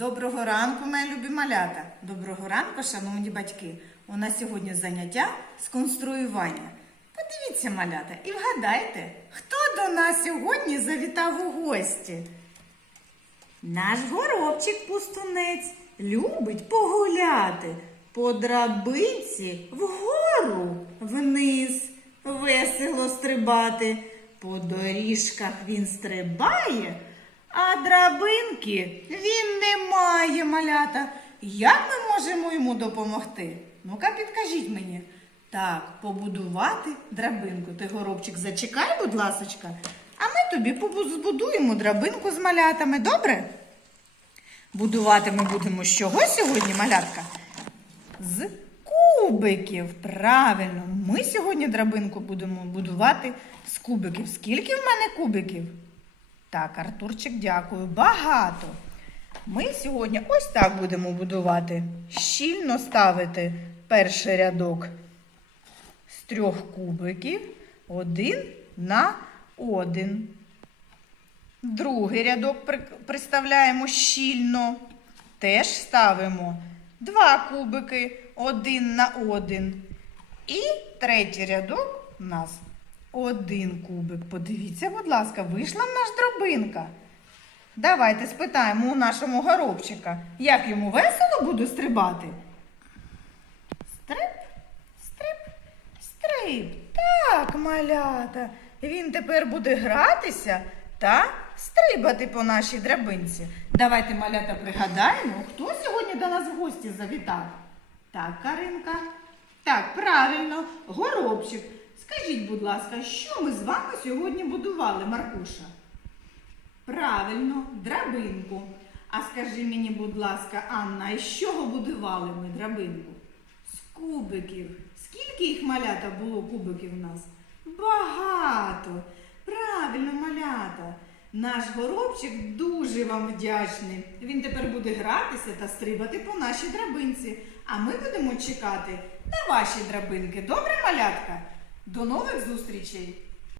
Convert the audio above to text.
Доброго ранку, мої любі малята. Доброго ранку, шановні батьки. У нас сьогодні заняття з конструювання. Подивіться, малята, і вгадайте, хто до нас сьогодні завітав у гості. Наш горобчик пустунець любить погуляти по драбинці вгору вниз, весело стрибати. По доріжках він стрибає, а драбинки він не має малята. Як ми можемо йому допомогти? Ну-ка, підкажіть мені. Так, побудувати драбинку. Ти, горобчик, зачекай, будь ласочка, а ми тобі збудуємо драбинку з малятами, добре? Будувати ми будемо з чого сьогодні, малятка? З кубиків. Правильно, ми сьогодні драбинку будемо будувати з кубиків. Скільки в мене кубиків? Так, Артурчик, дякую. Багато. Ми сьогодні ось так будемо будувати. Щільно ставити перший рядок з трьох кубиків один на один. Другий рядок при- приставляємо щільно. Теж ставимо два кубики один на один. І третій рядок у нас один кубик. Подивіться, будь ласка, вийшла в нас дробинка. Давайте спитаємо у нашого горобчика, як йому весело буде стрибати. Стрип, стрип, стрип. Так, малята. Він тепер буде гратися та стрибати по нашій драбинці. Давайте, малята, пригадаємо, хто сьогодні до нас в гості завітав. Так, Каринка. Так, правильно, горобчик. Скажіть, будь ласка, що ми з вами сьогодні будували, Маркуша? Правильно, драбинку. А скажи мені, будь ласка, Анна, із чого будували ми драбинку? З кубиків. Скільки їх малята було кубиків у нас? Багато. Правильно, малята. Наш горобчик дуже вам вдячний. Він тепер буде гратися та стрибати по нашій драбинці. А ми будемо чекати на ваші драбинки. Добре, малятка? До нових зустрічей!